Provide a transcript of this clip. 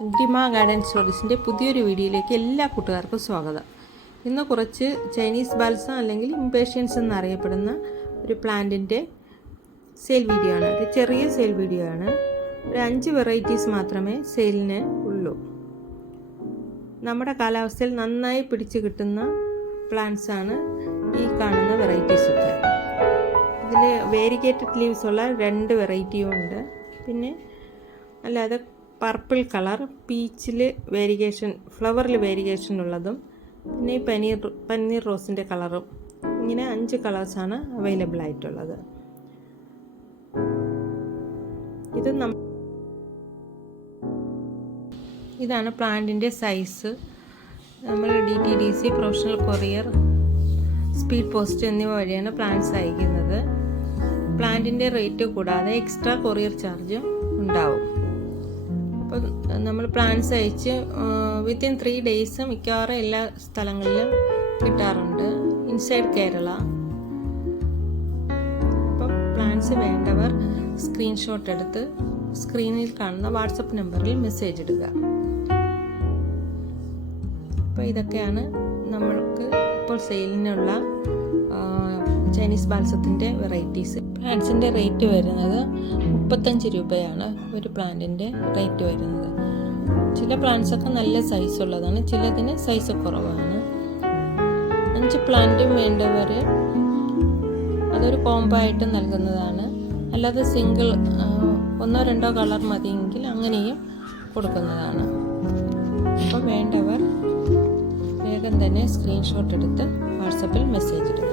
ഗ്രിമ garden സ്റ്റോറീസിൻ്റെ പുതിയൊരു വീഡിയോയിലേക്ക് എല്ലാ കൂട്ടുകാർക്കും സ്വാഗതം. ഇന്ന് കുറച്ച് ചൈനീസ് ബാൽസം അല്ലെങ്കിൽ ഇംപേഷ്യൻസ് എന്നറിയപ്പെടുന്ന ഒരു പ്ലാന്റിൻ്റെ സെയിൽ വീഡിയോ ആണ്. ഒരു ചെറിയ സെയിൽ വീഡിയോ ആണ്. ഒരു 5 വെറൈറ്റീസ് മാത്രമേ സെയിലിന് ഉള്ളൂ. നമ്മുടെ കാലാവസ്ഥയിൽ നന്നായി പിടിച്ചു കിട്ടുന്ന പ്ലാന്റ്സ് ആണ് ഈ കാണുന്ന വെറൈറ്റീസൊക്കെ. ഇതിൽ വേരിഗേറ്റഡ് ലീവ്സ് ഉള്ള 2 വെറൈറ്റിയും ഉണ്ട്. പിന്നെ അല്ലാതെ പർപ്പിൾ കളർ, പീച്ചിൽ വേരിഗേഷൻ, ഫ്ലവറിൽ വേരിഗേഷൻ ഉള്ളതും, പിന്നെ ഈ പനീർ റോസിൻ്റെ കളറും, ഇങ്ങനെ 5 കളേഴ്സാണ് അവൈലബിൾ ആയിട്ടുള്ളത്. ഇതാണ് പ്ലാന്റിൻ്റെ സൈസ്. നമ്മൾ DTDC, professional courier, speed post എന്നിവ വഴിയാണ് പ്ലാന്റ്സ് അയക്കുന്നത്. പ്ലാന്റിൻ്റെ റേറ്റ് കൂടാതെ എക്സ്ട്രാ കൊറിയർ ചാർജും ഉണ്ടാവും. അപ്പോൾ നമ്മൾ പ്ലാന്റ്സ് അയച്ച് വിത്തിൻ 3 ഡേയ്സ് മിക്കവാറും എല്ലാ സ്ഥലങ്ങളിലും കിട്ടാറുണ്ട്, ഇൻസൈഡ് കേരള. അപ്പം പ്ലാന്റ്സ് വേണ്ടവർ സ്ക്രീൻഷോട്ട് എടുത്ത് സ്ക്രീനിൽ കാണുന്ന വാട്സപ്പ് നമ്പറിൽ മെസ്സേജ് ഇടുക. അപ്പോൾ ഇതൊക്കെയാണ് നമ്മൾക്ക് ഇപ്പോൾ സെയിലിനുള്ള ചൈനീസ് ബാൽസത്തിൻ്റെ വെറൈറ്റീസ്. പ്ലാന്റ്സിൻ്റെ റേറ്റ് വരുന്നത് 35 രൂപയാണ് ഒരു പ്ലാന്റിൻ്റെ റേറ്റ് വരുന്നത്. ചില പ്ലാന്റ്സൊക്കെ നല്ല സൈസ് ഉള്ളതാണ്, ചിലതിന് സൈസ് കുറവാണ്. 5 പ്ലാന്റും വേണ്ടവർ അതൊരു കോംബോ ആയിട്ട് നൽകുന്നതാണ്. അല്ലാതെ സിംഗിൾ 1-2 കളർ മതിയെങ്കിൽ അങ്ങനെയും കൊടുക്കുന്നതാണ്. അപ്പോൾ വേണ്ടവർ വേഗം തന്നെ സ്ക്രീൻഷോട്ട് എടുത്ത് വാട്സപ്പിൽ മെസ്സേജ് ഇടുക.